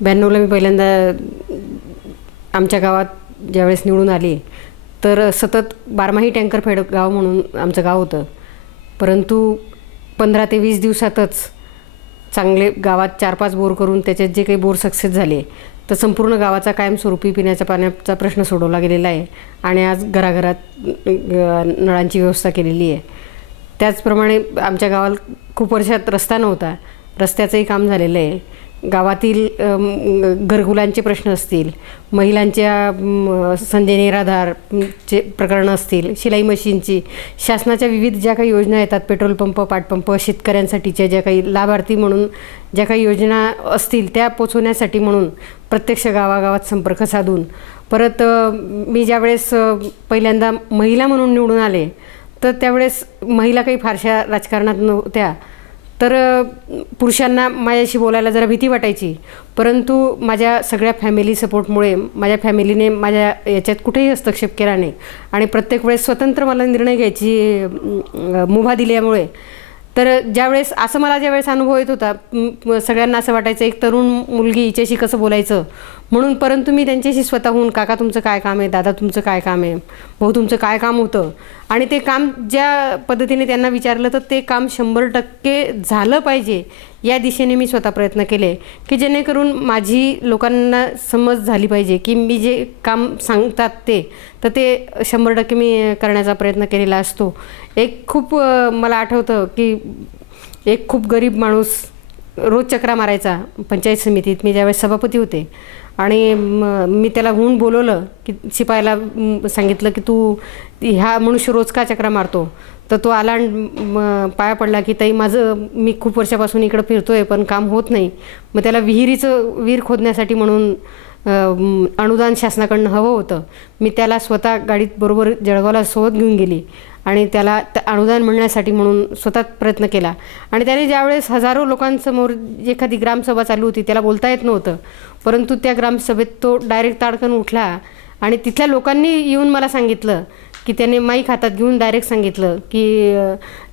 92ला मी पहिल्यांदा आमच्या गावात ज्यावेळेस निवडून आली तर सतत बारमाही टँकर फेड गाव म्हणून आमचं गाव होतं. परंतु 15 ते 20 दिवसातच चांगले गावात 4-5 बोर करून त्याच्यात जे काही बोर सक्सेस झाले तर संपूर्ण गावाचा कायमस्वरूपी पिण्याच्या पाण्याचा प्रश्न सोडवला गेलेला आहे आणि आज घराघरात नळांची व्यवस्था केलेली आहे. त्याचप्रमाणे आमच्या गावाला खूप वर्षात रस्ता नव्हता, रस्त्याचंही काम झालेलं आहे. गावातील घरकुलांचे प्रश्न असतील, महिलांच्या संजय निराधारचे प्रकरणं असतील, शिलाई मशीनची, शासनाच्या विविध ज्या काही योजना येतात, पेट्रोल पंप, पाटपंप, शेतकऱ्यांसाठीच्या ज्या काही लाभार्थी म्हणून ज्या काही योजना असतील त्या पोचवण्यासाठी म्हणून प्रत्यक्ष गावागावात संपर्क साधून परत मी ज्यावेळेस पहिल्यांदा महिला म्हणून निवडून आले तर त्यावेळेस महिला काही फारशा राजकारणात नव्हत्या, तर पुरुषांना माझ्याशी बोलायला जरा भीती वाटायची. परंतु माझ्या सगळ्या फॅमिली सपोर्टमुळे माझ्या फॅमिलीने माझ्या याच्यात कुठेही हस्तक्षेप केला नाही आणि प्रत्येक वेळेस स्वतंत्र मला निर्णय घ्यायची मुभा दिल्यामुळे तर ज्यावेळेस असं मला ज्यावेळेस अनुभव येत होता, सगळ्यांना असं वाटायचं एक तरुण मुलगी हिच्याशी कसं बोलायचं म्हणून, परंतु मी त्यांच्याशी स्वतःहून काका तुमचं काय काम आहे, दादा तुमचं काय काम आहे, भाऊ तुमचं काय काम होतं आणि ते काम ज्या पद्धतीने त्यांना विचारलं तर ते काम 100% झालं पाहिजे या दिशेने मी स्वतः प्रयत्न केले की जेणेकरून माझी लोकांना समज झाली पाहिजे की मी जे काम सांगतात तर ते 100% मी करण्याचा प्रयत्न केलेला असतो. एक खूप मला आठवतं की एक खूप गरीब माणूस रोज चक्रा मारायचा पंचायत समितीत. मी ज्यावेळेस सभापती होते आणि मी त्याला होऊन बोलवलं की शिपायाला सांगितलं की तू ह्या मनुष्य रोज का चक्रा मारतो, तर तो आला पाया पडला की ताई मी खूप वर्षापासून इकडं फिरतो आहे पण काम होत नाही. मग त्याला विहीर खोदण्यासाठी म्हणून अनुदान शासनाकडनं हवं होतं. मी त्याला स्वतः गाडीत बरोबर जळगावला सोबत घेऊन गेली आणि त्याला अनुदान मिळण्यासाठी म्हणून स्वतः प्रयत्न केला आणि त्याने ज्यावेळेस हजारो लोकांसमोर एखादी ग्रामसभा चालू होती, त्याला बोलता येत नव्हतं, परंतु त्या ग्रामसभेत तो डायरेक्ट ताडकन उठला आणि तिथल्या लोकांनी येऊन मला सांगितलं की त्याने माईक हातात घेऊन डायरेक्ट सांगितलं की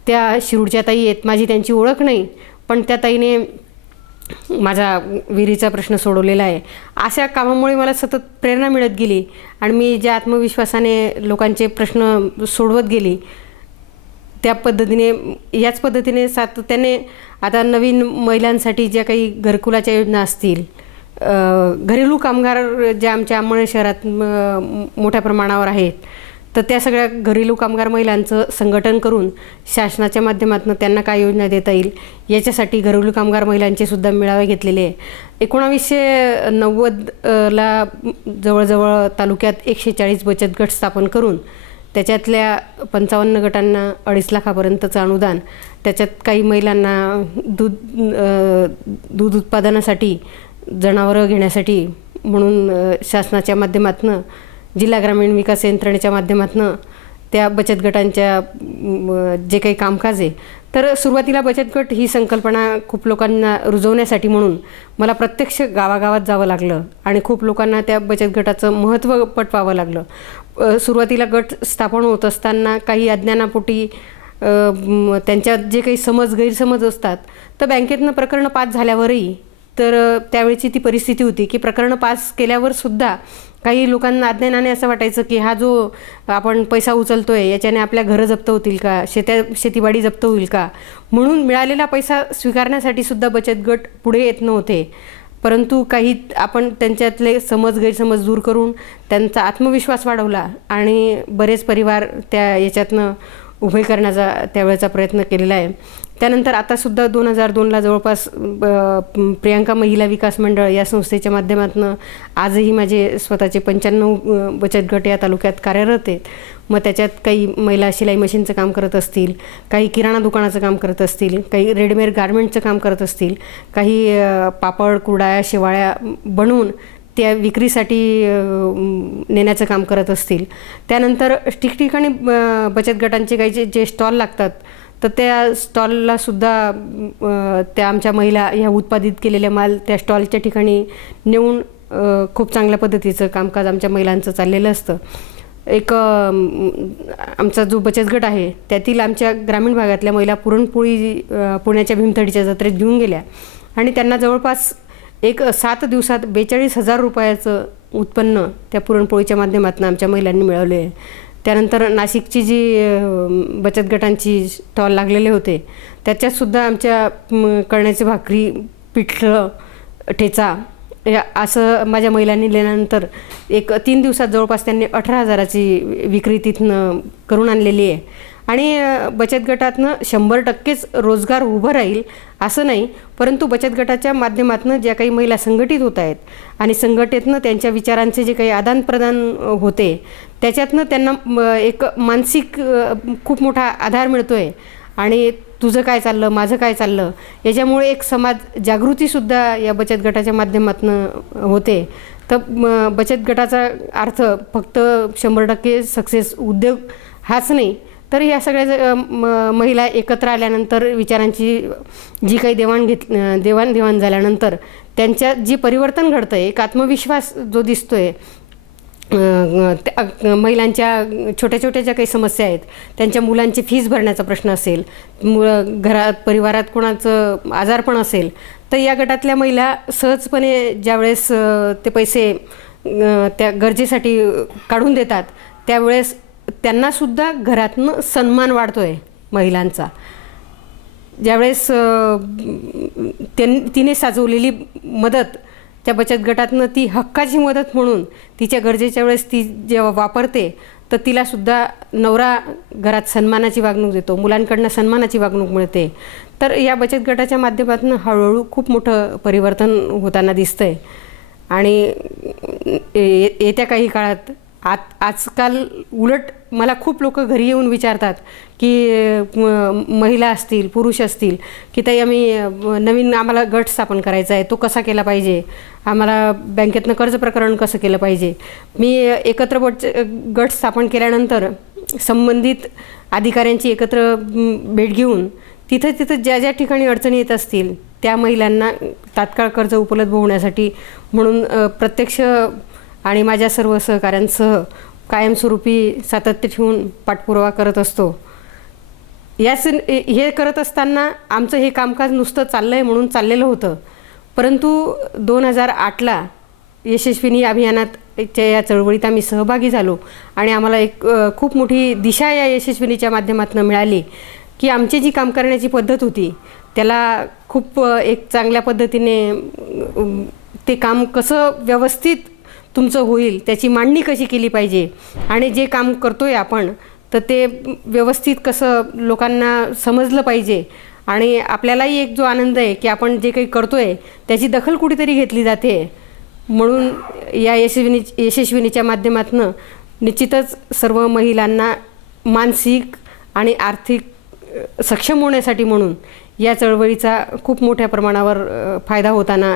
त्या शिरूडच्या ताई आहेत, माझी त्यांची ओळख नाही पण त्या ताईने माझा विहिरीचा प्रश्न सोडवलेला आहे. अशा कामामुळे मला सतत प्रेरणा मिळत गेली आणि मी ज्या आत्मविश्वासाने लोकांचे प्रश्न सोडवत गेली याच पद्धतीने सातत्याने आता नवीन महिलांसाठी ज्या काही घरकुलाच्या योजना असतील, घरेलू कामगार ज्या आमच्या अंमळ शहरात मोठ्या प्रमाणावर आहेत तर त्या सगळ्या घरेलू कामगार महिलांचं संघटन करून शासनाच्या माध्यमातून त्यांना काय योजना देता येईल याच्यासाठी घरेलू कामगार महिलांचे सुद्धा मेळावे घेतलेले आहे. 1990ला जवळजवळ तालुक्यात 140 बचत गट स्थापन करून त्याच्यातल्या 55 गटांना 2.5 लाखापर्यंतचं अनुदान, त्याच्यात काही महिलांना दूध उत्पादनासाठी, जनावरं घेण्यासाठी म्हणून शासनाच्या माध्यमातून जिल्हा ग्रामीण विकास यंत्रणेच्या माध्यमातून त्या बचत गटांच्या जे काही कामकाज आहे तर सुरुवातीला बचत गट ही संकल्पना खूप लोकांना रुजवण्यासाठी म्हणून मला प्रत्यक्ष गावागावात जावं लागलं आणि खूप लोकांना त्या बचत गटाचं महत्त्व पटवावं लागलं. सुरुवातीला गट स्थापन होत असताना काही अज्ञानापोटी त्यांच्यात जे काही गैरसमज असतात तर बँकेतनं प्रकरणं पास झाल्यावरही तर त्यावेळची ती परिस्थिती होती की प्रकरणं पास केल्यावर सुद्धा काही लोकांना अज्ञानाने असं वाटायचं की हा जो आपण पैसा उचलतो आहे याच्याने आपल्या घरं जप्त होतील का, शेतीवाडी जप्त होईल का, म्हणून मिळालेला पैसा स्वीकारण्यासाठी सुद्धा बचत गट पुढे येत नव्हते. परंतु काही आपण त्यांच्यातले गैरसमज दूर करून त्यांचा आत्मविश्वास वाढवला आणि बरेच परिवार त्या याच्यातनं उभे करण्याचा त्यावेळेचा प्रयत्न केलेला आहे. त्यानंतर आतासुद्धा 2002ला जवळपास प्रियांका महिला विकास मंडळ या संस्थेच्या माध्यमातून आजही माझे स्वतःचे 95 बचत गट या तालुक्यात कार्यरत आहेत. मग त्याच्यात काही महिला शिलाई मशीनचं काम करत असतील, काही किराणा दुकानाचं काम करत असतील, काही रेडीमेड गारमेंटचं काम करत असतील, काही पापड, कुरडया, शेवाळ्या बनवून त्या विक्रीसाठी नेण्याचं काम करत असतील. त्यानंतर ठिकठिकाणी बचत गटांचे काही जे स्टॉल लागतात तर त्या स्टॉलला सुद्धा त्या आमच्या महिला ह्या उत्पादित केलेल्या माल त्या स्टॉलच्या ठिकाणी नेऊन खूप चांगल्या पद्धतीचं कामकाज आमच्या महिलांचं चाललेलं असतं. एक आमचा जो बचत गट आहे त्यातील आमच्या ग्रामीण भागातल्या महिला पुरणपोळी पुण्याच्या भीमथडीच्या जत्रेत घेऊन गेल्या आणि त्यांना जवळपास एक 7 दिवसात 42,000 रुपयाचं उत्पन्न त्या पुरणपोळीच्या माध्यमातून आमच्या महिलांनी मिळवले आहे. त्यानंतर नाशिकची जी बचत गटांची स्टॉल लागलेले होते त्याच्यातसुद्धा आमच्या कळण्याची भाकरी, पिठलं, ठेचा या असं माझ्या महिलांनी लिहिल्यानंतर एक 3 दिवसात जवळपास त्यांनी 18,000ची विक्री तिथनं करून आणलेली आहे. आणि बचत गटातनं 100%च रोजगार उभं राहील असं नाही, परंतु बचत गटाच्या माध्यमातून ज्या काही महिला संघटित होत आहेत आणि संघटनेतनं त्यांच्या विचारांचे जे काही आदानप्रदान होते त्याच्यातनं त्यांना एक मानसिक खूप मोठा आधार मिळतो आहे. आणि तुझं काय चाललं, माझं काय चाललं, याच्यामुळे एक समाज जागृतीसुद्धा या बचत गटाच्या माध्यमातून होते. तर बचत गटाचा अर्थ फक्त 100% सक्सेस उद्योग हाच नाही, तर या सगळ्या महिला एकत्र आल्यानंतर विचारांची जी काही देवाणघेवाण झाल्यानंतर त्यांच्यात जी परिवर्तन घडतं आहे, एक आत्मविश्वास जो दिसतो आहे, महिलांच्या छोट्या छोट्या ज्या काही समस्या आहेत, त्यांच्या मुलांची फीस भरण्याचा प्रश्न असेल, घरात परिवारात कोणाचं आजारपण असेल, तर या गटातल्या महिला सहजपणे ज्यावेळेस ते पैसे त्या गरजेसाठी काढून देतात त्यावेळेस त्यांनासुद्धा घरातनं सन्मान वाढतो आहे महिलांचा. ज्यावेळेस तिने साचवलेली मदत त्या बचत गटातनं ती हक्काची मदत म्हणून तिच्या गरजेच्या वेळेस ती जेव्हा वापरते तर तिलासुद्धा नवरा घरात सन्मानाची वागणूक देतो, मुलांकडनं सन्मानाची वागणूक मिळते. तर या बचत गटाच्या माध्यमातून हळूहळू खूप मोठं परिवर्तन होताना दिसतं आहे. आणि येत्या काही काळात आजकाल उलट मला खूप लोक घरी येऊन विचारतात की महिला असतील, पुरुष असतील, की ताई आम्ही नवीन आम्हाला गट स्थापन करायचा आहे, तो कसा केला पाहिजे, आम्हाला बँकेतनं कर्ज प्रकरण कसं केलं पाहिजे. मी एकत्र गट स्थापन केल्यानंतर संबंधित अधिकाऱ्यांची एकत्र भेट घेऊन तिथं ज्या ज्या ठिकाणी अडचणी येत असतील त्या महिलांना तात्काळ कर्ज उपलब्ध होण्यासाठी म्हणून प्रत्यक्ष आणि माझ्या सर्व सहकाऱ्यांसह कायमस्वरूपी सातत्य ठेवून पाठपुरावा करत असतो. हे करत असताना आमचं हे कामकाज नुसतं चाललं आहे म्हणून चाललेलं होतं, परंतु 2008ला यशस्विनी अभियानाच्या या चळवळीत आम्ही सहभागी झालो आणि आम्हाला एक खूप मोठी दिशा या यशस्विनीच्या माध्यमातून मिळाली की आमची जी काम करण्याची पद्धत होती त्याला खूप एक चांगल्या पद्धतीने ते काम कसं व्यवस्थित तुमचं होईल त्याची मांडणी कशी केली पाहिजे आणि जे काम करतो आहे आपण तर ते व्यवस्थित कसं लोकांना समजलं पाहिजे आणि आपल्यालाही एक जो आनंद आहे की आपण जे काही करतो आहे त्याची दखल कुठेतरी घेतली जाते. म्हणून या यशस्विनीच्या माध्यमातून निश्चितच सर्व महिलांना मानसिक आणि आर्थिक सक्षम होण्यासाठी म्हणून या चळवळीचा खूप मोठ्या प्रमाणावर फायदा होताना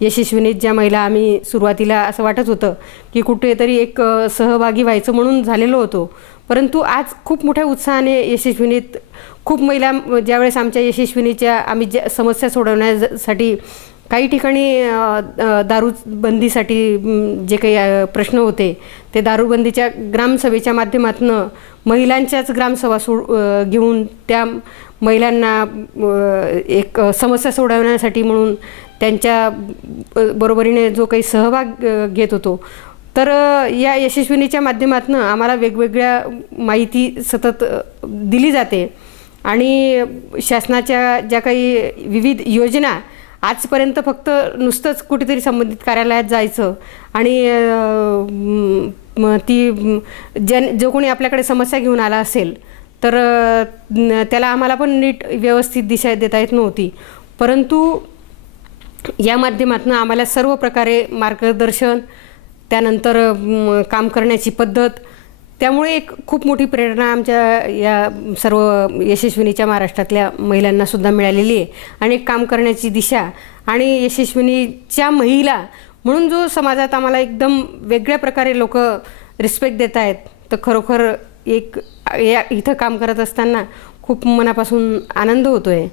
यशस्विनीत ज्या महिला आम्ही सुरुवातीला असं वाटत होतं की कुठेतरी एक सहभागी व्हायचं म्हणून झालेलो होतो, परंतु आज खूप मोठ्या उत्साहाने यशस्विनीत खूप महिला ज्यावेळेस आमच्या यशस्विनीच्या आम्ही ज्या समस्या सोडवण्यासाठी काही ठिकाणी दारूबंदीसाठी जे काही प्रश्न होते ते दारूबंदीच्या ग्रामसभेच्या माध्यमातून महिलांच्याच ग्रामसभा घेऊन त्या महिलांना एक समस्या सोडवण्यासाठी म्हणून त्यांच्या बरोबरीने जो काही सहभाग घेत होतो, तर या यशस्विनीच्या माध्यमातून आम्हाला वेगवेगळ्या माहिती सतत दिली जाते आणि शासनाच्या ज्या काही विविध योजना आजपर्यंत फक्त नुसतंच कुठेतरी संबंधित कार्यालयात जायचं आणि ती जो कोणी आपल्याकडे समस्या घेऊन आला असेल तर त्याला आम्हाला पण नीट व्यवस्थित दिशा देता येत नव्हती, परंतु या माध्यमातून आम्हाला सर्व प्रकारे मार्गदर्शन, त्यानंतर काम करण्याची पद्धत, त्यामुळे एक खूप मोठी प्रेरणा आमच्या या सर्व यशस्विनीच्या महाराष्ट्रातल्या महिलांनासुद्धा मिळालेली आहे आणि काम करण्याची दिशा आणि यशस्विनीच्या महिला म्हणून जो समाजात आम्हाला एकदम वेगळ्या प्रकारे लोक रिस्पेक्ट देत आहेत, तर खरोखर एक इथं काम करत असताना खूप मनापासून आनंद होतो आहे.